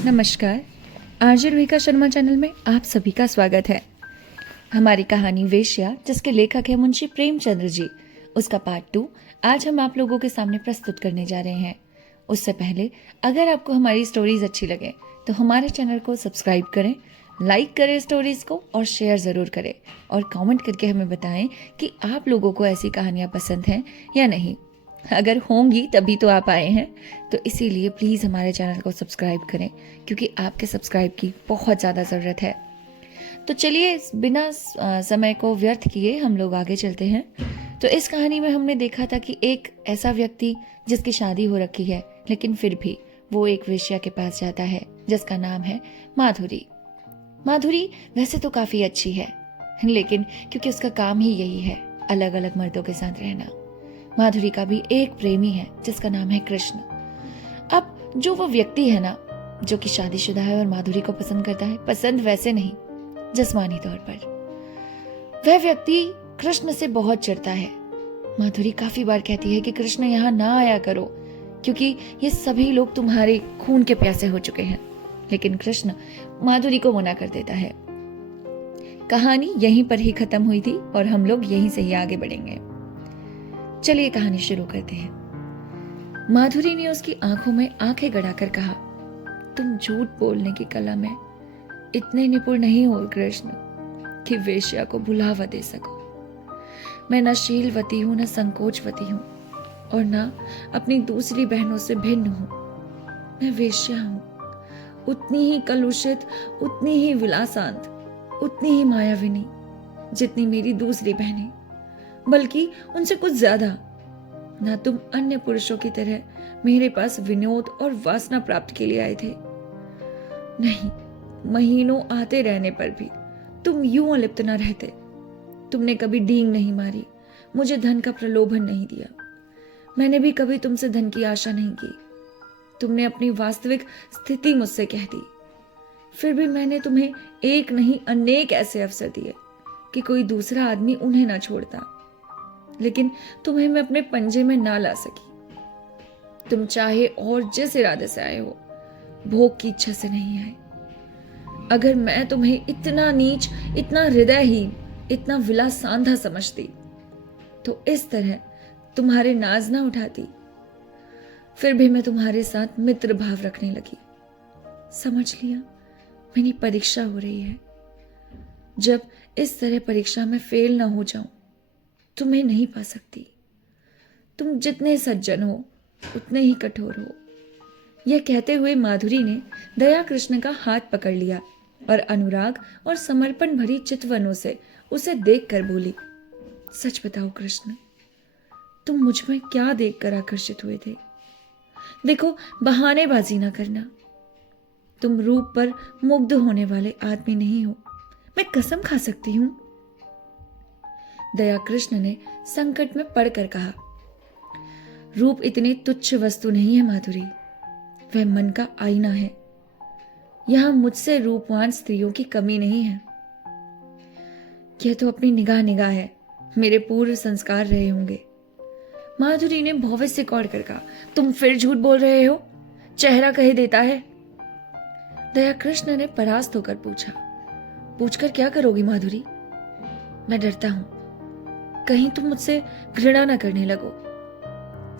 नमस्कार। RJ रुहिका Sharma channel में आप सभी का स्वागत है। हमारी कहानी वेश्या, जिसके लेखक है मुंशी प्रेमचंद्र जी, उसका पार्ट 2 आज हम आप लोगों के सामने प्रस्तुत करने जा रहे हैं। उससे पहले अगर आपको हमारी स्टोरीज अच्छी लगे तो हमारे चैनल को सब्सक्राइब करें, लाइक करें स्टोरीज को और शेयर ज़रूर करें और कमेंट करके हमें बताएं कि आप लोगों को ऐसी कहानियाँ पसंद हैं या नहीं। अगर होंगी तभी तो आप आए हैं, तो इसीलिए प्लीज़ हमारे चैनल को सब्सक्राइब करें क्योंकि आपके सब्सक्राइब की बहुत ज़्यादा ज़रूरत है। तो चलिए बिना समय को व्यर्थ किए हम लोग आगे चलते हैं। तो इस कहानी में हमने देखा था कि एक ऐसा व्यक्ति जिसकी शादी हो रखी है लेकिन फिर भी वो एक वेश्या के पास जाता है जिसका नाम है माधुरी। माधुरी वैसे तो काफ़ी अच्छी है, लेकिन क्योंकि उसका काम ही यही है अलग अलग मर्दों के साथ रहना। माधुरी का भी एक प्रेमी है जिसका नाम है कृष्ण। अब जो वो व्यक्ति है ना, जो कि शादीशुदा है और माधुरी को पसंद करता है, पसंद वैसे नहीं जिस्मानी तौर पर, वह व्यक्ति कृष्ण से बहुत चिढ़ता है। माधुरी काफी बार कहती है कि कृष्ण यहाँ ना आया करो क्योंकि ये सभी लोग तुम्हारे खून के प्यासे हो चुके हैं, लेकिन कृष्ण माधुरी को मना कर देता है। कहानी यहीं पर ही खत्म हुई थी और हम लोग यहीं से ही आगे बढ़ेंगे। चलिए कहानी शुरू करते हैं। माधुरी ने उसकी आंखों में आंखें गड़ाकर कहा, तुम झूठ बोलने की कला में इतने निपुण नहीं हो कृष्ण कि वेश्या को बुलावा दे सको। मैं न शीलवती हूं, न संकोचवती हूं और न अपनी दूसरी बहनों से भिन्न हूं। मैं वेश्या हूं, उतनी ही कलुषित, उतनी ही विलासांत, उतनी ही मायाविनी जितनी मेरी दूसरी बहनें, बल्कि उनसे कुछ ज्यादा। ना तुम अन्य पुरुषों की तरह मेरे पास विनोद और वासना प्राप्त के लिए आए थे। नहीं, महीनों आते रहने पर भी तुम यूं अलिप्त न रहते। तुमने कभी डींग नहीं मारी, मुझे धन का प्रलोभन नहीं दिया। मैंने भी कभी तुमसे धन की आशा नहीं की। तुमने अपनी वास्तविक स्थिति मुझसे कह दी, फिर भी मैंने तुम्हें एक नहीं अनेक ऐसे अवसर दिए कि कोई दूसरा आदमी उन्हें ना छोड़ता, लेकिन तुम्हें मैं अपने पंजे में ना ला सकी। तुम चाहे और जिस इरादे से आए हो, भोग की इच्छा से नहीं आए। अगर मैं तुम्हें इतना नीच, इतना हृदयहीन, इतना विलासांधा समझती तो इस तरह तुम्हारे नाज ना उठाती। फिर भी मैं तुम्हारे साथ मित्र भाव रखने लगी। समझ लिया, मेरी परीक्षा हो रही है। जब इस तरह परीक्षा में फेल ना हो जाऊं, तुम्हें नहीं पा सकती। तुम जितने सज्जन हो उतने ही कठोर हो। यह कहते हुए माधुरी ने दया कृष्ण का हाथ पकड़ लिया और अनुराग और समर्पण भरी चितवनों से उसे देखकर बोली, सच बताओ कृष्ण, तुम मुझ में क्या देखकर आकर्षित हुए थे? देखो, बहानेबाजी ना करना। तुम रूप पर मुग्ध होने वाले आदमी नहीं हो, मैं कसम खा सकती हूं। दया कृष्ण ने संकट में पड़कर कहा, रूप इतनी तुच्छ वस्तु नहीं है माधुरी, वह मन का आईना है। यहां मुझसे रूपवान स्त्रियों की कमी नहीं है। यह तो अपनी निगाह निगाह है, मेरे पूर्व संस्कार रहे होंगे। माधुरी ने भौवे से कौड़ कर कहा, तुम फिर झूठ बोल रहे हो, चेहरा कह देता है। दया कृष्ण ने परास्त होकर पूछा, पूछकर क्या करोगी माधुरी? मैं डरता हूं कहीं तुम मुझसे घृणा न करने लगो।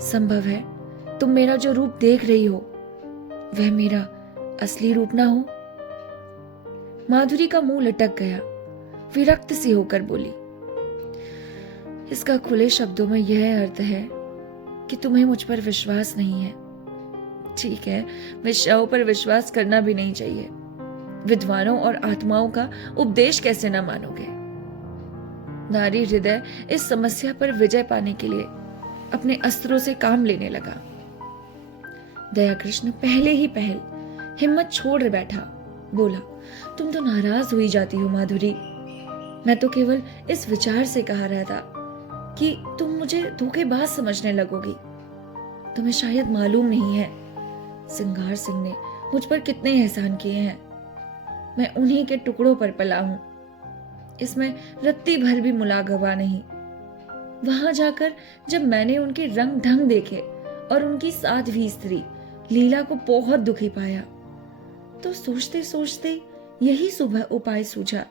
संभव है तुम मेरा जो रूप देख रही हो वह मेरा असली रूप ना हो। माधुरी का मुंह लटक गया, विरक्त सी होकर बोली, इसका खुले शब्दों में यह अर्थ है कि तुम्हें मुझ पर विश्वास नहीं है। ठीक है, वेश्याओं पर विश्वास करना भी नहीं चाहिए। विद्वानों और आत्माओं का उपदेश कैसे न मानोगे? नारी हृदय इस समस्या पर विजय पाने के लिए अपने अस्त्रों से काम लेने लगा। दया कृष्ण पहले ही पहल हिम्मत छोड़ बैठा, बोला, तुम तो नाराज हुई जाती हो माधुरी। मैं तो केवल इस विचार से कहा रहा था कि तुम मुझे धोखेबाज समझने लगोगी। तुम्हें शायद मालूम नहीं है, सिंगार सिंह ने मुझ पर कितने एहसान किए हैं। मैं उन्हीं के टुकड़ों पर पला हूं, इसमें रत्ती भर भी मुलागवा नहीं। वहां जाकर जब मैंने उनके रंग ढंग देखे और उनकी साध्वी स्त्री लीला को बहुत दुखी पाया, तो सोचते सोचते यही सुबह उपाय सूझा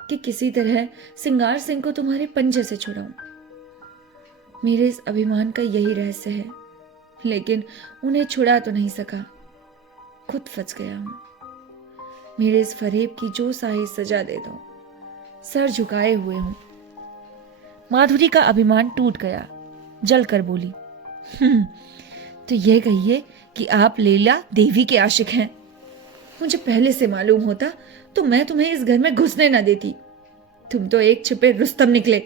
कि किसी तरह सिंगार सिंह को तुम्हारे पंजे से छुड़ाऊं। मेरे इस अभिमान का यही रहस्य है, लेकिन उन्हें छुड़ा तो नहीं सका, खुद फंस गया हूं। मेरे इस फरेब की जो साही सजा दे दो, सर झुकाए हुए हूं। माधुरी का अभिमान टूट गया, जलकर बोली, तो यह कहिए कि आप लैला देवी के आशिक हैं। मुझे पहले से मालूम होता तो मैं तुम्हें इस घर में घुसने ना देती। तुम तो एक छिपे रुस्तम निकले।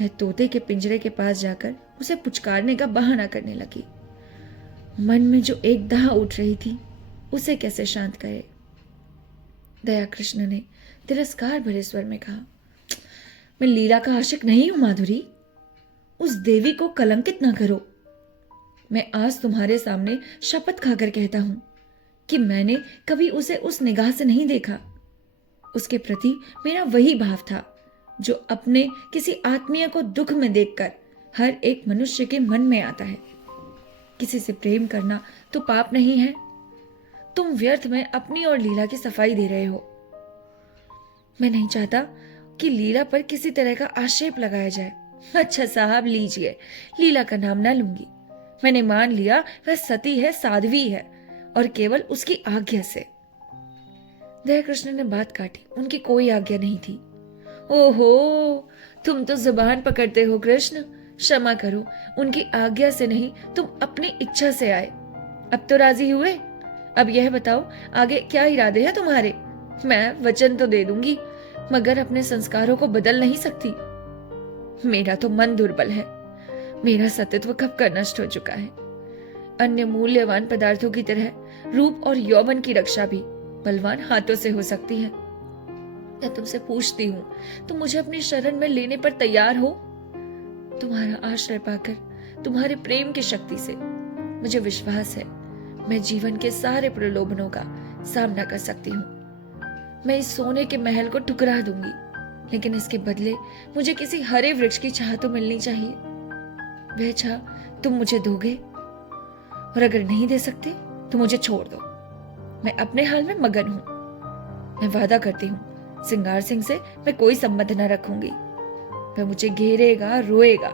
मैं तोते के पिंजरे के पास जाकर उसे पुचकारने का बहाना करने लगी। मन में जो एक दाह उठ रही थी, उसे कैसे शांत करे। दया कृष्ण ने तिरस्कार भरे स्वर में कहा, मैं लीला का आशिक नहीं हूं माधुरी। उस देवी को कलंकित ना करो। मैं आज तुम्हारे सामने शपथ खाकर कहता हूं कि मैंने कभी उसे उस निगाह से नहीं देखा। उसके प्रति मेरा वही भाव था जो अपने किसी आत्मीय को दुख में देखकर हर एक मनुष्य के मन में आता है। किसी से प्रेम करना तो पाप नहीं है। तुम व्यर्थ में अपनी और लीला की सफाई दे रहे हो। मैं नहीं चाहता कि लीला पर किसी तरह का आक्षेप लगाया जाए। अच्छा साहब, लीजिए, लीला का नाम ना लूंगी। मैंने मान लिया वह सती है, साध्वी है, और केवल उसकी आज्ञा से। दया कृष्ण ने बात काटी, उनकी कोई आज्ञा नहीं थी। ओहो, तुम तो जुबान पकड़ते हो कृष्ण। क्षमा करो, उनकी आज्ञा से नहीं, तुम अपनी इच्छा से आए। अब तो राजी हुए। अब यह बताओ, आगे क्या इरादे हैं तुम्हारे? मैं वचन तो दे दूंगी, मगर अपने संस्कारों को बदल नहीं सकती। मेरा तो मन दुर्बल है। मेरा सतीत्व कब का नष्ट हो चुका है। अन्य मूल्यवान पदार्थों की तरह रूप और यौवन की रक्षा भी बलवान हाथों से हो सकती है। मैं तुमसे पूछती हूँ, तुम मुझे अपनी शरण में लेने पर तैयार हो? तुम्हारा आश्रय पाकर, तुम्हारे प्रेम की शक्ति से मुझे विश्वास है मैं जीवन के सारे प्रलोभनों का सामना कर सकती हूँ। मैं इस सोने के महल को ठुकरा दूंगी, लेकिन इसके बदले मुझे किसी हरे वृक्ष की छाह तो मिलनी चाहिए। वह छाह तुम मुझे दोगे, और अगर नहीं दे सकते तो मुझे छोड़ दो। मैं अपने हाल में मगन हूं। मैं वादा करती हूँ, सिंगार सिंह से मैं कोई संबंध न रखूंगी। वह मुझे घेरेगा, रोएगा,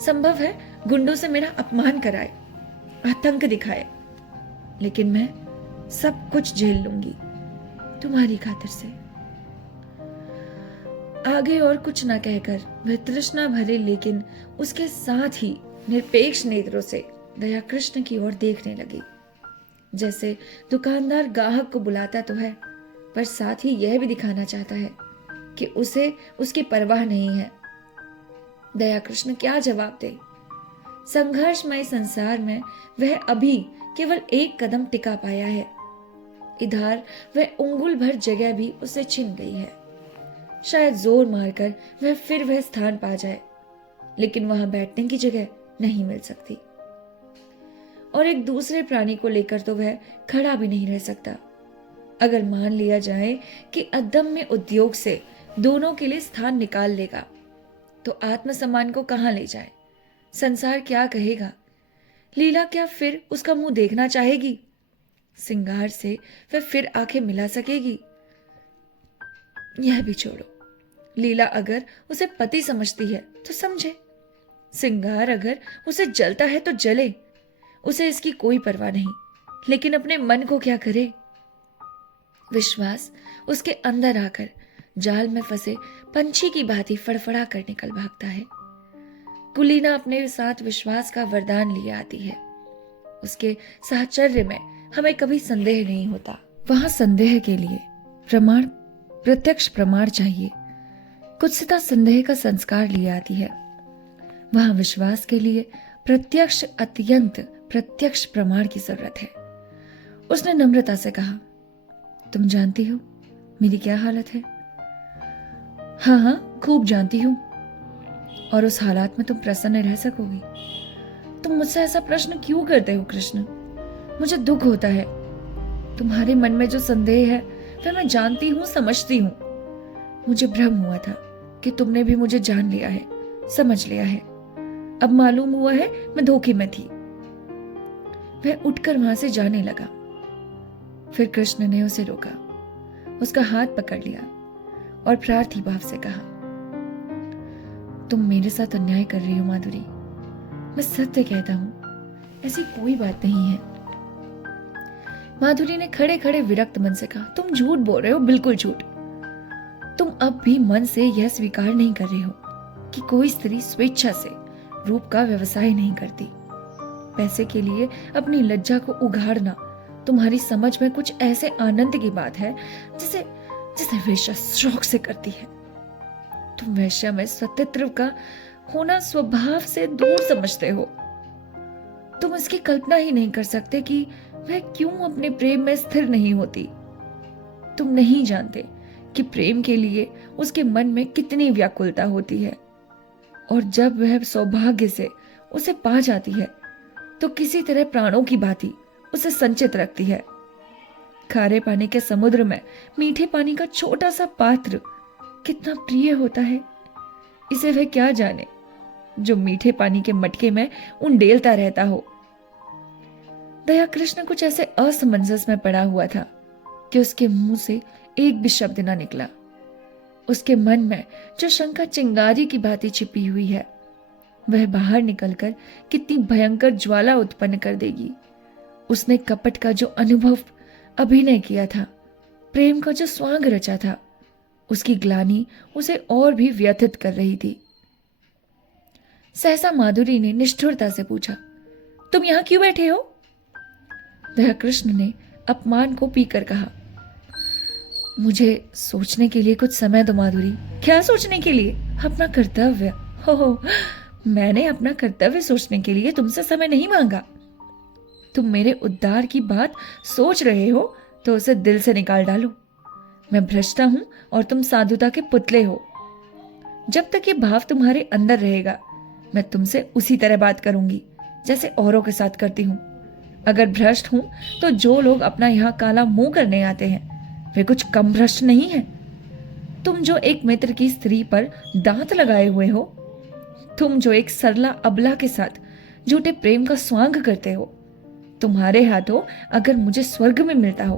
संभव है गुंडों से मेरा अपमान कराए, आतंक दिखाए, लेकिन मैं सब कुछ झेल लूंगी तुम्हारी खातिर से। आगे और कुछ न कहकर वह तृष्णा भरे लेकिन उसके साथ ही निरपेक्ष नेत्रों से दया कृष्ण की ओर देखने लगी। जैसे दुकानदार ग्राहक को बुलाता तो है, पर साथ ही यह भी दिखाना चाहता है कि उसे उसकी परवाह नहीं है। दया कृष्ण क्या जवाब दे? संघर्षमय संसार में वह अभी केवल एक कदम टिका पाया है। इधर वह उंगुल भर जगह भी उसे छिन गई है। शायद जोर मारकर वह फिर वह स्थान पा जाए, लेकिन वहां बैठने की जगह नहीं मिल सकती। और एक दूसरे प्राणी को लेकर तो वह खड़ा भी नहीं रह सकता। अगर मान लिया जाए कि अदम्य उद्योग से दोनों के लिए स्थान निकाल लेगा, तो आत्मसम्मान को कहां ले जाए? संसार क्या कहेगा? लीला क्या फिर उसका मुंह देखना चाहेगी? सिंगार से वह फिर आंखें मिला सकेगी? यह भी छोड़ो। लीला अगर उसे पति समझती है तो समझे। सिंगार अगर उसे जलता है तो जले। उसे इसकी कोई परवाह नहीं, लेकिन अपने मन को क्या करे? विश्वास उसके अंदर आकर जाल में फंसे पंछी की भांति फड़फड़ा कर निकल भागता है। कुलीना अपने साथ विश्वास का वरदान लिए आती है। उसके साहचर्य में हमें कभी संदेह नहीं होता। वहां संदेह के लिए प्रमाण, प्रत्यक्ष प्रमाण चाहिए। कुत्सिता संदेह का संस्कार लिए आती है। वहां विश्वास के लिए प्रत्यक्ष, अत्यंत प्रत्यक्ष प्रमाण की जरूरत है। उसने नम्रता से कहा, तुम जानती हो मेरी क्या हालत है? हाँ हाँ, खूब जानती हूं। और उस हालात में तुम प्रसन्न रह सकोगी? तुम मुझसे ऐसा प्रश्न क्यों करते हो कृष्ण? मुझे दुख होता है। तुम्हारे मन में जो संदेह है वह मैं जानती हूं, समझती हूं। मुझे भ्रम हुआ था कि तुमने भी मुझे जान लिया है, समझ लिया है। अब मालूम हुआ है मैं धोखे में थी। वह उठकर वहां से जाने लगा। फिर कृष्ण ने उसे रोका, उसका हाथ पकड़ लिया और प्रार्थी भाव से कहा, तुम मेरे साथ अन्याय कर रही हो माधुरी। मैं सत्य कहता हूं, ऐसी कोई बात नहीं है। माधुरी ने खड़े खड़े विरक्त मन से कहा, तुम झूठ बोल रहे हो, बिल्कुल झूठ। तुम अब भी मन से यह स्वीकार नहीं कर रहे हो कि कोई स्त्री स्वेच्छा से रूप का व्यवसाय नहीं करती। पैसे के लिए अपनी लज्जा को उघाड़ना तुम्हारी समझ में कुछ ऐसे आनंद की बात है जिसे जिसे वेश्या शौक से करती है। तुम वेश्या में सत्यत्व का होना स्वभाव से दूर समझते हो। तुम इसकी कल्पना ही नहीं कर सकते कि वह क्यों अपने प्रेम में स्थिर नहीं होती। तुम नहीं जानते कि प्रेम के लिए उसके मन में कितनी व्याकुलता होती है, और जब वह सौभाग्य से उसे पा जाती है तो किसी तरह प्राणों की भांति उसे संचित रखती है। खारे पानी के समुद्र में मीठे पानी का छोटा सा पात्र कितना प्रिय होता है, इसे वह क्या जाने जो मीठे पानी के मटके में उंडेलता रहता हो। दया कृष्ण कुछ ऐसे असमंजस में पड़ा हुआ था कि उसके मुंह से एक भी शब्द ना निकला। उसके मन में जो शंका चिंगारी की भांति छिपी हुई है, वह बाहर निकलकर कितनी भयंकर ज्वाला उत्पन्न कर देगी। उसने कपट का जो अनुभव अभिनय किया था, प्रेम का जो स्वांग रचा था, उसकी ग्लानि उसे और भी व्यथित कर रही थी। सहसा माधुरी ने निष्ठुरता से पूछा, तुम यहां क्यों बैठे हो? दया कृष्ण ने अपमान को पीकर कहा, मुझे सोचने के लिए कुछ समय दो माधुरी। क्या सोचने के लिए? अपना कर्तव्य। हो, मैंने अपना कर्तव्य सोचने के लिए तुमसे समय नहीं मांगा। तुम मेरे उद्धार की बात सोच रहे हो तो उसे दिल से निकाल डालो। मैं भ्रष्टा हूं और तुम साधुता के पुतले हो। जब तक ये भाव तुम्हारे अंदर रहेगा, मैं तुमसे उसी तरह बात करूंगी जैसे औरों के साथ करती हूं। अगर भ्रष्ट हूं तो जो लोग अपना यहां काला मुंह करने आते हैं, वे कुछ कम भ्रष्ट नहीं है। तुम जो एक मित्र की स्त्री पर दांत लगाए हुए हो, तुम जो एक सरला अबला के साथ झूठे प्रेम का स्वांग करते हो, तुम्हारे हाथों अगर मुझे स्वर्ग में मिलता हो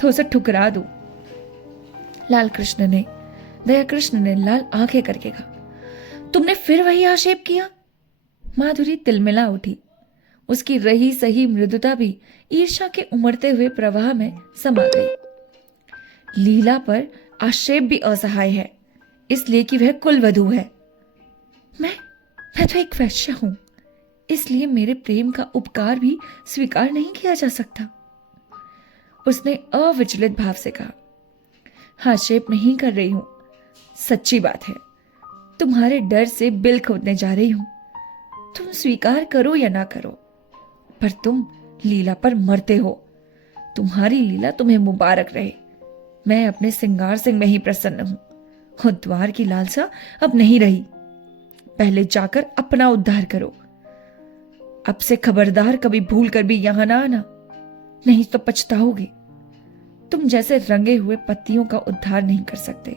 तो उसे ठुकरा दूं। दया कृष्ण ने लाल आंखें करके कहा, तुमने फिर वही आक्षेप किया? माधुरी तिलमिला उठी। उसकी रही सही मृदुता भी ईर्ष्या के उमड़ते हुए प्रवाह में समा गई। लीला पर आक्षेप भी असहाय है, इसलिए कि वह कुलवधू है। मैं तो एक वैश्य हूं, इसलिए मेरे प्रेम का उपकार भी स्वीकार नहीं किया जा सकता। उसने अविचलित भाव से कहा, आक्षेप नहीं कर रही हूं, सच्ची बात है। तुम्हारे डर से बिल खोदने जा रही हूं। तुम स्वीकार करो या ना करो, पर तुम लीला पर मरते हो। तुम्हारी लीला तुम्हें मुबारक रहे। मैं अपने सिंगार सिंह में ही प्रसन्न हूं। उद्धार की लालसा अब नहीं रही। पहले जाकर अपना उद्धार करो। अब से खबरदार कभी भूल कर भी यहां ना आना, नहीं तो पछताओगे। तुम जैसे रंगे हुए पत्तियों का उद्धार नहीं कर सकते।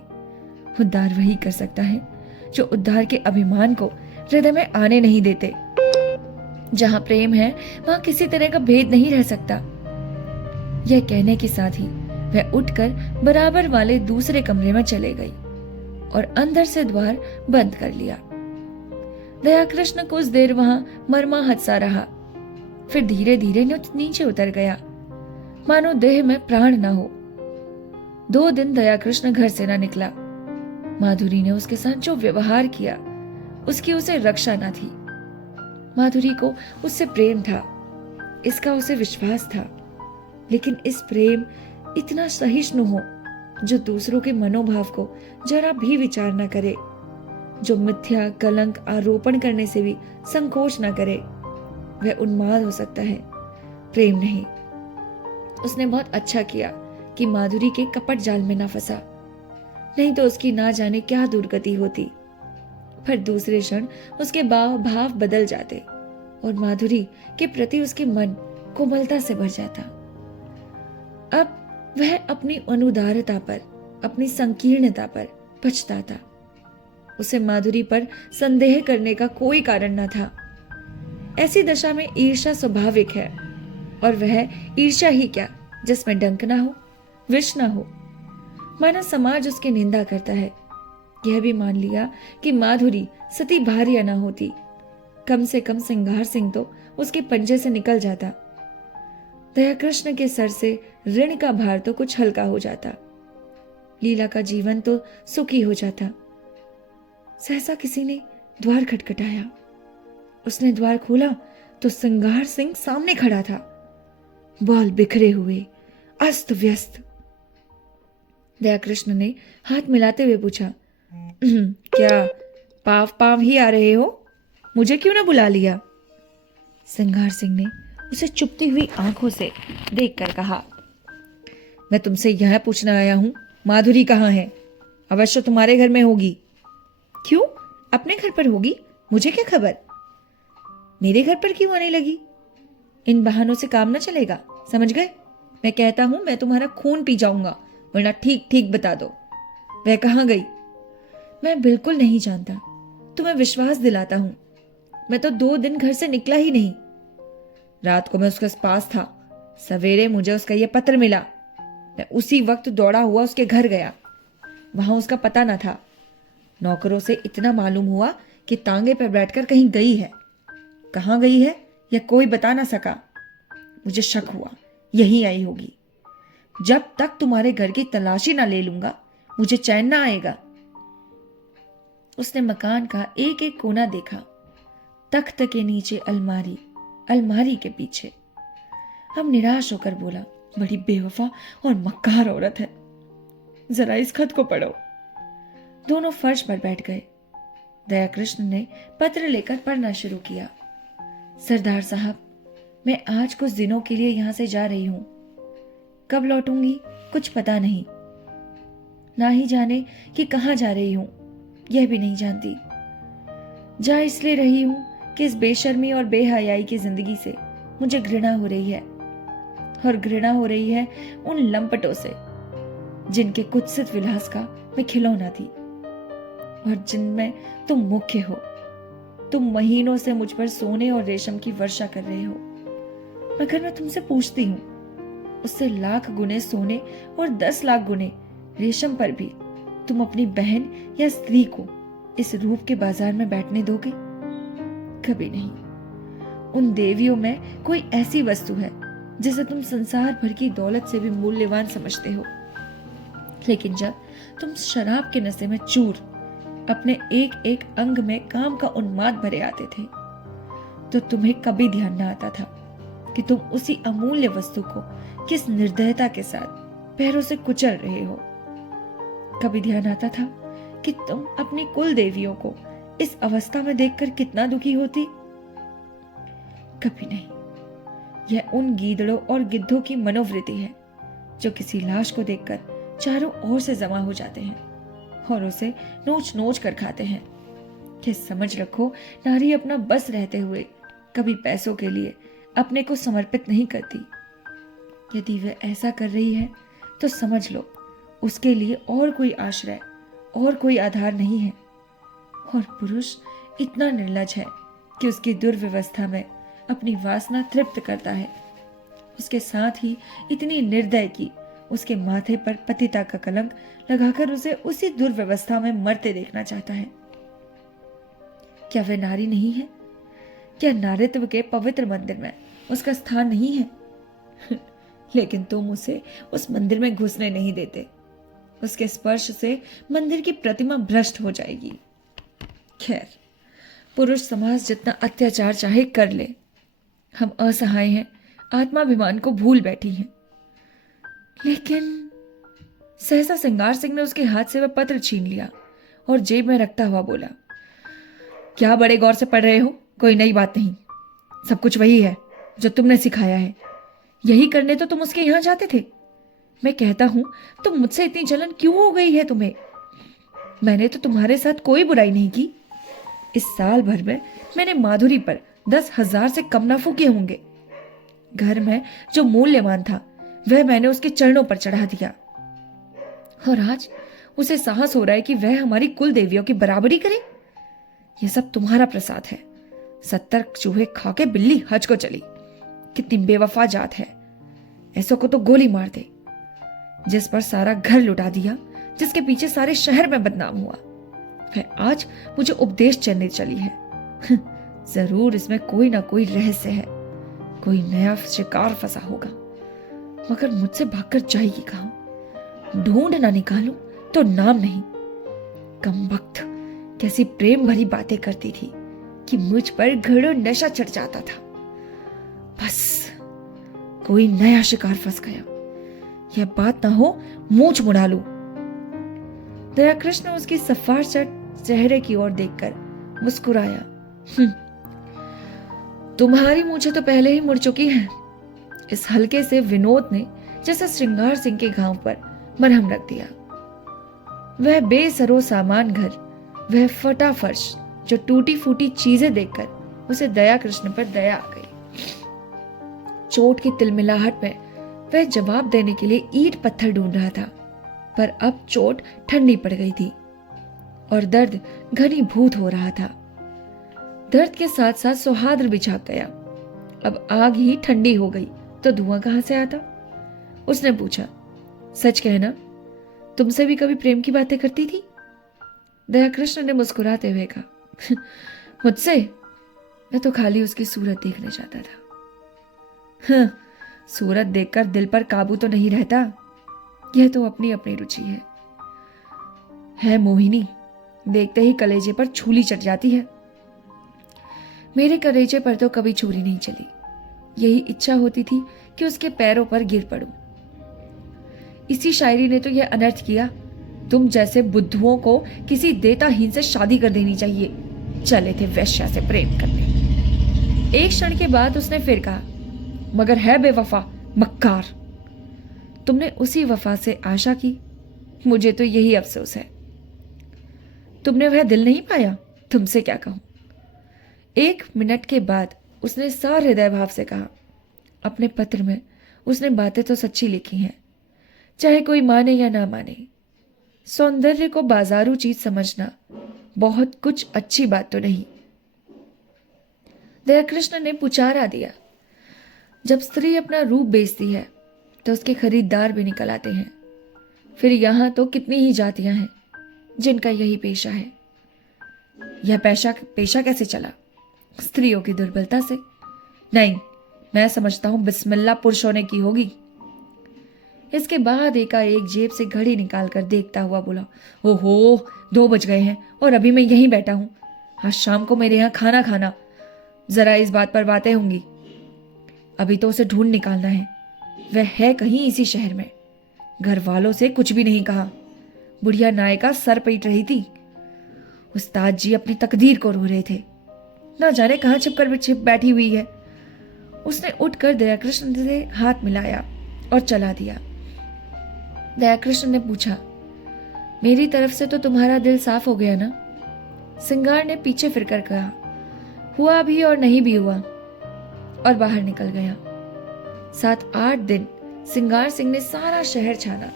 उद्धार वही कर सकता है जो उद्धार के अभिमान को हृदय में आने नहीं देते। जहां प्रेम है वहां किसी तरह का भेद नहीं रह सकता। यह कहने के साथ ही वह उठकर बराबर वाले दूसरे कमरे में चले गई और अंदर से द्वार बंद कर लिया। दया कृष्ण कुछ देर वहां मर्माहत सा रहा, फिर धीरे धीरे नीचे उतर गया, मानो देह में प्राण न हो। 2 दिन दया कृष्ण घर से न निकला। माधुरी ने उसके साथ जो व्यवहार किया, उसकी उसे रक्षा न थी। माधुरी को उससे प्रेम था, इसका उसे विश्वास था, लेकिन इस प्रेम इतना सहिष्णु हो जो दूसरों के मनोभाव को जरा भी विचार न करे, जो मिथ्या कलंक आरोपण करने से भी संकोच न करे, वह उन्माद हो सकता है, प्रेम नहीं। उसने बहुत अच्छा किया कि माधुरी के कपट जाल में ना फंसा, नहीं तो उसकी ना जाने क्या दुर्गति होती। पर दूसरे क्षण उसके भाव बदल जाते और माधुरी के प्रति उसके मन कोमलता से भर जाता। अब वह अपनी अनुदारता पर, अपनी संकीर्णता पर पछताता। उसे माधुरी पर संदेह करने का कोई कारण न था। ऐसी दशा में ईर्ष्या स्वाभाविक है, और वह ईर्ष्या ही क्या जिसमें डंक ना हो, विष ना हो। माना समाज उसकी निंदा करता है। यह भी मान लिया कि माधुरी सती भार्या ना होती, कम से कम सिंगार सिंह तो उसके पंजे से निकल जाता। दया कृष्ण के सर से ऋण का भार तो कुछ हल्का हो जाता। लीला का जीवन तो सुखी हो जाता। सहसा किसी ने द्वार खटखटाया। उसने द्वार खोला तो सिंगार सिंह सामने खड़ा था, बाल बिखरे हुए, अस्त व्यस्त। दया कृष्ण ने हाथ मिलाते हुए पूछा, क्या पाव पाव ही आ रहे हो? मुझे क्यों ना बुला लिया? सिंगार सिंह ने उसे चुपती हुई आंखों से देखकर कहा, मैं तुमसे यह पूछना आया हूं, माधुरी कहाँ है? अवश्य तुम्हारे घर में होगी। क्यों? अपने घर पर होगी, मुझे क्या खबर? मेरे घर पर क्यों आने लगी? इन बहानों से काम न चलेगा, समझ गए? मैं कहता हूं मैं तुम्हारा खून पी जाऊंगा, वरना ठीक ठीक बता दो, वह कहाँ गई? मैं बिल्कुल नहीं जानता, तुम्हें विश्वास दिलाता हूं। मैं तो 2 दिन घर से निकला ही नहीं। रात को मैं उसके पास था, सवेरे मुझे उसका यह पत्र मिला। मैं उसी वक्त दौड़ा हुआ उसके घर गया। वहां उसका पता न था। नौकरों से इतना मालूम हुआ कि तांगे पर बैठकर कहीं गई है। कहाँ गई है यह कोई बता ना सका। मुझे शक हुआ यहीं आई होगी। जब तक तुम्हारे घर की तलाशी ना ले लूंगा मुझे चैन ना आएगा। उसने मकान का एक एक कोना देखा, तख्त के नीचे अलमारी, अलमारी के पीछे। अब निराश होकर बोला, बड़ी बेवफा और मक्कार औरत है, जरा इस खत को पढ़ो। दोनों फर्श पर बैठ गए। दया कृष्ण ने पत्र लेकर पढ़ना शुरू किया। सरदार साहब, मैं आज कुछ दिनों के लिए यहां से जा रही हूं। कब लौटूंगी कुछ पता नहीं। ना ही जाने कि कहां जा रही हूं, यह भी नहीं जानती। जा इसलिए रही हूं कि इस बेशर्मी और बेहयाई की जिंदगी से मुझे घृणा हो रही है, और घृणा हो रही है उन लंपटों से जिनके कुत्सित विलास का मैं खिलौना थी, और जिनमें तुम मुख्य हो। तुम महीनों से मुझ पर सोने और रेशम की वर्षा कर रहे हो, मगर मैं तुमसे पूछती हूं, उससे लाख गुने सोने और 10 लाख गुने रेशम पर भी तुम अपनी बहन या स्त्री को इस रूप के बाजार में बैठने दोगे? कभी नहीं। उन देवियों में कोई ऐसी वस्तु है जिसे तुम संसार भर की दौलत से भी मूल्यवान समझते हो, लेकिन जब तुम शराब के नशे में चूर अपने एक एक अंग में काम का उन्माद भरे आते थे, तो तुम्हें कभी ध्यान न आता था कि तुम उसी अमूल्य वस्तु को किस निर्दयता के साथ पैरों से कुचल रहे हो। कभी ध्यान आता था कि तुम अपनी कुल देवियों को इस अवस्था में देखकर कितना दुखी होती? कभी नहीं। यह उन गीदड़ों और गिद्धों की मनोवृत्ति है जो किसी लाश को देखकर चारों ओर से जमा हो जाते हैं और उसे नोच नोच कर खाते हैं। कि समझ रखो, नारी अपना बस रहते हुए कभी पैसों के लिए अपने को समर्पित नहीं करती। यदि वह ऐसा कर रही है तो समझ लो उसके लिए और कोई आश्रय और कोई आधार नहीं है। और पुरुष इतना निर्लज है कि उसकी दुर्व्यवस्था में अपनी वासना तृप्त करता है, उसके साथ ही इतनी निर्दय की उसके माथे पर पतिता का कलंक लगाकर उसे उसी दुर्व्यवस्था में मरते देखना चाहता है। क्या वह नारी नहीं है? क्या नारित्व के पवित्र मंदिर में उसका स्थान नहीं है? लेकिन तुम उसे उस मंदिर में घुसने नहीं देते। उसके स्पर्श से मंदिर की प्रतिमा भ्रष्ट हो जाएगी। खैर, पुरुष समाज जितना अत्याचार चाहे कर ले, हम असहाय हैं, आत्माभिमान को भूल बैठी हैं। लेकिन सहसा सिंगार सिंह ने उसके हाथ से वह पत्र छीन लिया और जेब में रखता हुआ बोला, क्या बड़े गौर से पढ़ रहे हो? कोई नई बात नहीं, सब कुछ वही है जो तुमने सिखाया है। यही करने तो तुम उसके यहां जाते थे। मैं कहता हूं तुम मुझसे इतनी जलन क्यों हो गई है तुम्हें? मैंने तो तुम्हारे साथ कोई बुराई नहीं की। इस साल भर में मैंने माधुरी पर 10,000 से कम ना फूके होंगे। घर में जो मूल्यवान था वह मैंने उसके चरणों पर चढ़ा दिया, और आज उसे साहस हो रहा है कि वह हमारी कुल देवियों की बराबरी करे। यह सब तुम्हारा प्रसाद है। 70 चूहे खा के बिल्ली हज को चली। कितनी बेवफा जात है। ऐसो को तो गोली मार दे, जिस पर सारा घर लुटा दिया, जिसके पीछे सारे शहर में बदनाम हुआ, वह आज मुझे उपदेश चलने चली है। जरूर इसमें कोई ना कोई रहस्य है, कोई नया शिकार फंसा होगा, मगर मुझसे भागकर जाएगी कहां? ढूंढ ना निकालूं तो नाम नहीं। कमबख्त कैसी प्रेम भरी बातें करती थी कि मुझ पर घड़ों नशा चढ़ जाता था। बस कोई नया शिकार फंस गया, यह बात ना हो मूंछ मुड़ा लूं। दया कृष्ण उसकी सफारचट चेहरे की ओर देखकर मुस्कुराया। तुम्हारी मूछें तो पहले ही मुड़ चुकी हैं। इस हल्के से विनोद ने जैसे श्रृंगार सिंह के घाव पर मरहम रख दिया। वह बेसरो सामान घर, वह फटा फर्श, जो टूटी फूटी चीजें देखकर उसे दया कृष्ण पर दया आ गई। चोट की तिलमिलाहट में वह जवाब देने के लिए ईंट पत्थर ढूंढ रहा था, पर अब चोट ठंडी पड़ गई थी और दर्द घनीभूत हो रहा था। दर्द के साथ साथ सुहाद्र भी झाँक गया। अब आग ही ठंडी हो गई तो धुआं कहां से आता? उसने पूछा, सच कहना, तुमसे भी कभी प्रेम की बातें करती थी? दया कृष्ण ने मुस्कुराते हुए कहा, मुझसे? मैं तो खाली उसकी सूरत देखने जाता था। हाँ, सूरत देखकर दिल पर काबू तो नहीं रहता। यह तो अपनी अपनी रुचि है मोहिनी, देखते ही कलेजे पर छुरी चढ़ जाती है। मेरे कलेजे पर तो कभी छुरी नहीं चली। यही इच्छा होती थी कि उसके पैरों पर गिर पड़ूं। इसी शायरी ने तो यह अनर्थ किया, तुम जैसे बुद्धुओं को किसी देताहीन से शादी कर देनी चाहिए। चले थे वैश्या से प्रेम करने। एक क्षण के बाद उसने फिर कहा, मगर है बेवफा, मक्कार। तुमने उसी वफा से आशा की, मुझे तो यही अफसोस है। तुमने वह दिल नहीं पाया, तुमसे क्या कहूं। 1 मिनट के बाद उसने सारे हृदय भाव से कहा, अपने पत्र में उसने बातें तो सच्ची लिखी हैं, चाहे कोई माने या ना माने। सौंदर्य को बाजारू चीज समझना बहुत कुछ अच्छी बात तो नहीं। दया कृष्ण ने पुचारा दिया, जब स्त्री अपना रूप बेचती है तो उसके खरीदार भी निकल आते हैं। फिर यहां तो कितनी ही जातियां हैं जिनका यही पेशा है। यह पेशा कैसे चला? स्त्रियों की दुर्बलता से? नहीं, मैं समझता हूं बिस्मिल्लाह पुरुष होने की होगी। इसके बाद एकाएक जेब से घड़ी निकालकर देखता हुआ बोला, ओहो, 2 बज गए हैं और अभी मैं यहीं बैठा हूं। आज शाम को मेरे यहाँ खाना खाना, जरा इस बात पर बातें होंगी। अभी तो उसे ढूंढ निकालना है, वह है कहीं इसी शहर में। घर वालों से कुछ भी नहीं कहा। बुढ़िया नायिका सर पीट रही थी। उस्ताद जी अपनी तकदीर को रो रहे थे, ना जाने कहां छिप बैठी हुई है। उसने उठकर दया कृष्ण से हाथ मिलाया और चला दिया। दया कृष्ण ने पूछा, मेरी तरफ से तो तुम्हारा दिल साफ हो गया ना? सिंगार ने पीछे फिरकर कहा, हुआ भी और नहीं भी हुआ, और बाहर निकल गया। 7-8 दिन सिंगार सिंह ने सारा शहर छाना,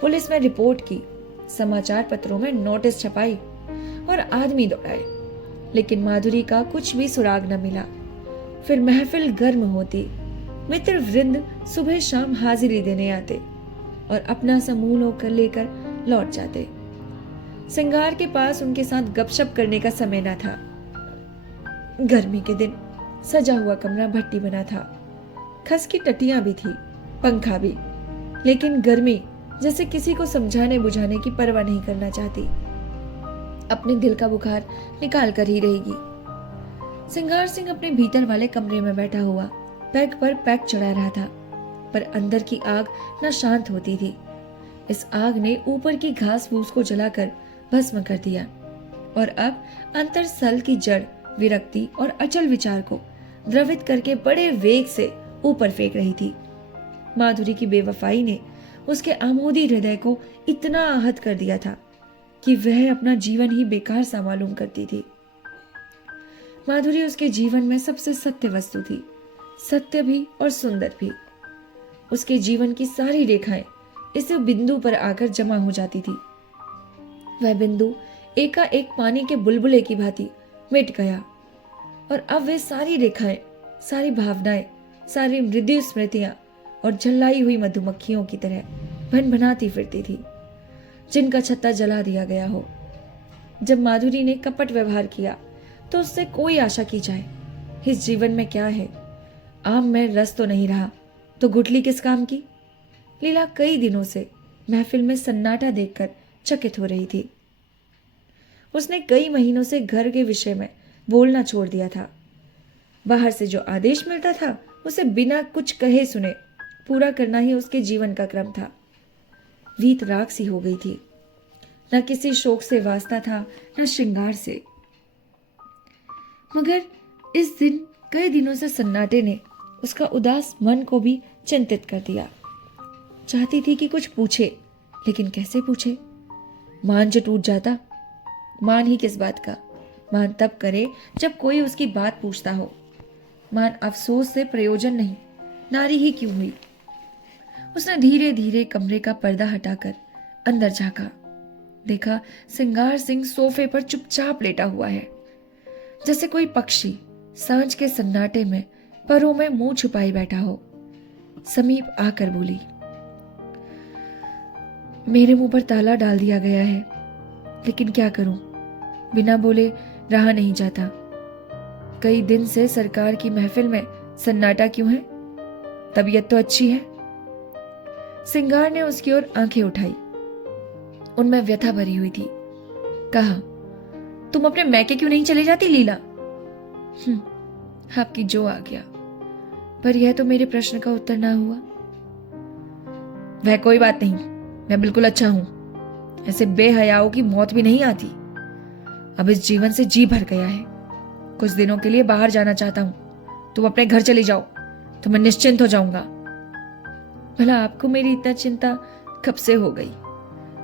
पुलिस में रिपोर्ट की, समाचार पत्रों में नोटिस छपाई और आदमी दौड़ाए, लेकिन माधुरी का कुछ भी सुराग न मिला। फिर महफिल गर्म होती, मित्र वृंद सुबह शाम हाजिरी देने आते और अपना समूह होकर लेकर लौट जाते। सिंगार के पास उनके साथ गपशप करने का समय न था। गर्मी के दिन सजा हुआ कमरा भट्टी बना था, खस की टटियां भी थी, पंखा भी, लेकिन गर्मी जैसे किसी को समझाने बुझाने की परवाह नहीं करना चाहती। अपने दिल का बुखार निकाल कर ही रहेगी। सिंगार सिंह अपने भीतर वाले कमरे में बैठा हुआ पैक पर पैक चढ़ा रहा था, पर अंदर की आग न शांत होती थी। इस आग ने ऊपर की घास फूस को जलाकर भस्म कर दिया और अब अंतरस्थल की जड़ विरक्ति और अचल विचार को द्रवित करके बड़े वेग से ऊपर फेंक रही थी। माधुरी की बेवफाई ने उसके आमोदी हृदय को इतना आहत कर दिया था कि वह अपना जीवन ही बेकार सा मालूम करती थी। माधुरी उसके जीवन में सबसे सत्य वस्तु थी, सत्य भी और सुंदर भी। उसके जीवन की सारी रेखाएं इस बिंदु पर आकर जमा हो जाती थी। वह बिंदु एकाएक पानी के बुलबुले की भांति मिट गया और अब वे सारी रेखाएं, सारी भावनाएं, सारी मृदु स्मृतियां और जलाई हुई मधुमक्खियों की तरह भनभनाती फिरती थी, जिनका छत्ता जला दिया गया हो। जब माधुरी ने कपट व्यवहार किया तो उससे कोई आशा की जाए। इस जीवन में क्या है, आम में रस तो नहीं रहा तो गुठली किस काम की। लीला कई दिनों से महफिल में सन्नाटा देखकर चकित हो रही थी। उसने कई महीनों से घर के विषय में बोलना छोड़ दिया था। बाहर से जो आदेश मिलता था उसे बिना कुछ कहे सुने पूरा करना ही उसके जीवन का क्रम था। वीत राख सी हो गई थी, न किसी शौक से वास्ता था, न श्रृंगार से। मगर इस दिन कई दिनों से सन्नाटे ने उसका उदास मन को भी चिंतित कर दिया। चाहती थी कि कुछ पूछे, लेकिन कैसे पूछे। मान जो टूट जाता। मान ही किस बात का। मान तब करे जब कोई उसकी बात पूछता हो। मान अफसोस से प्रयोजन नहीं, नारी ही क्यों हुई। उसने धीरे धीरे कमरे का पर्दा हटाकर अंदर झांका। देखा सिंगार सिंह सोफे पर चुपचाप लेटा हुआ है, जैसे कोई पक्षी सांझ के सन्नाटे में परों में मुंह छुपाई बैठा हो। समीप आकर बोली, मेरे मुंह पर ताला डाल दिया गया है, लेकिन क्या करूं, बिना बोले रहा नहीं जाता। कई दिन से सरकार की महफिल में सन्नाटा क्यों है? तबीयत तो अच्छी है। सिंगार ने उसकी ओर आंखें उठाई, उनमें व्यथा भरी हुई थी। कहा, तुम अपने मैके क्यों नहीं चले जाती लीला? आपकी जो आ गया, पर यह तो मेरे प्रश्न का उत्तर ना हुआ। वह कोई बात नहीं, मैं बिल्कुल अच्छा हूं। ऐसे बेहयाओं की मौत भी नहीं आती। अब इस जीवन से जी भर गया है। कुछ दिनों के लिए बाहर जाना चाहता हूं। तुम अपने घर चली जाओ तो मैं निश्चिंत हो जाऊंगा। भला आपको मेरी इतना चिंता कब से हो गई?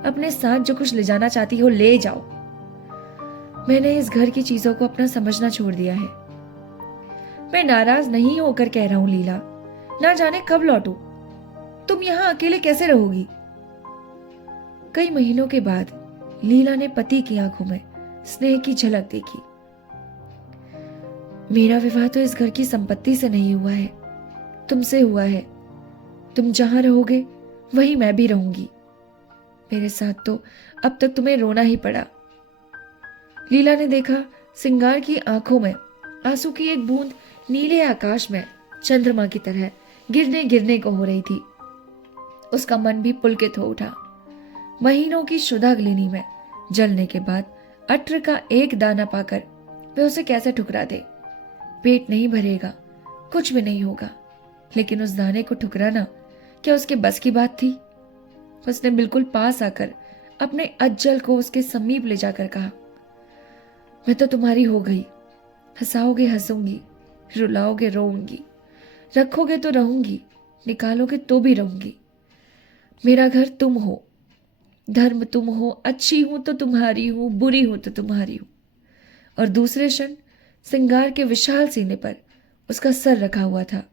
अपने साथ जो कुछ ले जाना चाहती हो ले जाओ। मैंने इस घर की चीजों को अपना समझना छोड़ दिया है। मैं नाराज नहीं होकर कह रहा हूं लीला, ना जाने कब लौटूं। तुम यहां अकेले कैसे रहोगी? कई महीनों के बाद लीला ने पति की आंखों में स्नेह की झलक देखी। मेरा विवाह तो इस घर की संपत्ति से नहीं हुआ है, तुमसे हुआ है। तुम जहां रहोगे वहीं मैं भी रहूंगी। मेरे साथ तो अब तक तुम्हें रोना ही पड़ा। लीला ने देखा सिंगार की आंखों में आंसू की एक बूंद नीले आकाश में चंद्रमा की तरह गिरने गिरने को हो रही थी। उसका मन भी पुलकित हो उठा। महीनों की शुदाग्नि में जलने के बाद अत्र का एक दाना पाकर वे उसे कैसे ठुकरा दे। पेट नहीं भरेगा, कुछ भी नहीं होगा, लेकिन उस दाने को ठुकराना क्या उसके बस की बात थी? उसने बिल्कुल पास आकर अपने अज्जल को उसके समीप ले जाकर कहा, मैं तो तुम्हारी हो गई। हंसाओगे हंसूंगी, रुलाओगे रोऊंगी, रखोगे तो रहूंगी, निकालोगे तो भी रहूंगी। मेरा घर तुम हो, धर्म तुम हो, अच्छी हूं तो तुम्हारी हूं, बुरी हूं तो तुम्हारी हूं। और दूसरे क्षण सिंगार के विशाल सीने पर उसका सर रखा हुआ था।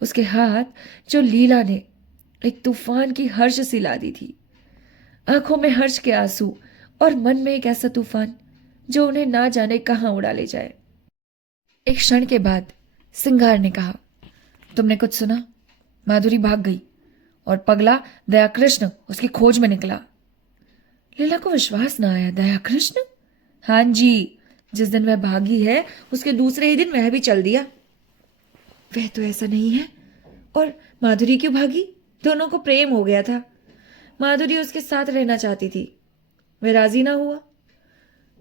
उसके हाथ जो लीला ने एक तूफान की हर्ष सी ला दी थी। आंखों में हर्ष के आंसू और मन में एक ऐसा तूफान जो उन्हें ना जाने कहां उड़ा ले जाए। एक क्षण के बाद सिंगार ने कहा, तुमने कुछ सुना? माधुरी भाग गई और पगला दयाकृष्ण उसकी खोज में निकला। लीला को विश्वास ना आया। दयाकृष्ण? हाँ जी, जिस दिन वह भागी है उसके दूसरे ही दिन वह भी चल दिया। वह तो ऐसा नहीं है। और माधुरी क्यों भागी? दोनों को प्रेम हो गया था। माधुरी उसके साथ रहना चाहती थी, वह राजी ना हुआ।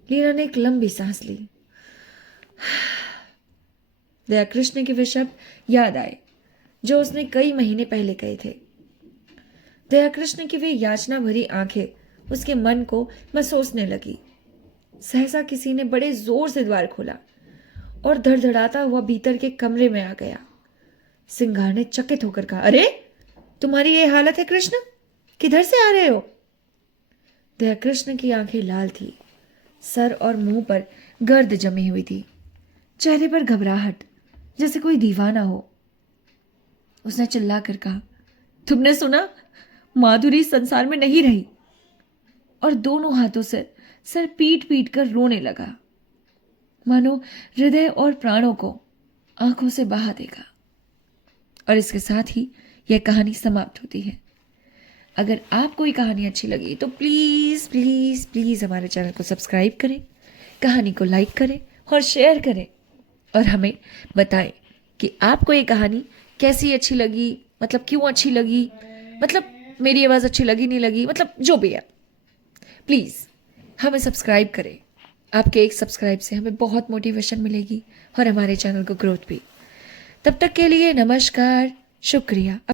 लीला ने एक लंबी सांस ली। दयाकृष्ण के वे शब्द याद आए जो उसने कई महीने पहले कहे थे। दयाकृष्ण की वे याचना भरी आंखें उसके मन को महसूसने लगी। सहसा किसी ने बड़े जोर से द्वार खोला और धड़धड़ाता हुआ भीतर के कमरे में आ गया। सिंगार ने चकित होकर कहा, अरे तुम्हारी ये हालत है कृष्ण, किधर से आ रहे हो? दयाकृष्ण की आंखें लाल थी, सर और मुंह पर गर्द जमी हुई थी, चेहरे पर घबराहट जैसे कोई दीवाना हो। उसने चिल्लाकर कहा, तुमने सुना? माधुरी संसार में नहीं रही। और दोनों हाथों से सर पीट पीट कर रोने लगा, मानो हृदय और प्राणों को आंखों से बहा देगा। और इसके साथ ही यह कहानी समाप्त होती है। अगर आपको ये कहानी अच्छी लगी तो प्लीज़ प्लीज़ प्लीज़ हमारे चैनल को सब्सक्राइब करें, कहानी को लाइक करें और शेयर करें, और हमें बताएं कि आपको ये कहानी कैसी अच्छी लगी, मतलब क्यों अच्छी लगी, मतलब मेरी आवाज़ अच्छी लगी नहीं लगी, मतलब जो भी है। प्लीज़ हमें सब्सक्राइब करें। आपके एक सब्सक्राइब से हमें बहुत मोटिवेशन मिलेगी और हमारे चैनल को ग्रोथ भी। तब तक के लिए नमस्कार, शुक्रिया।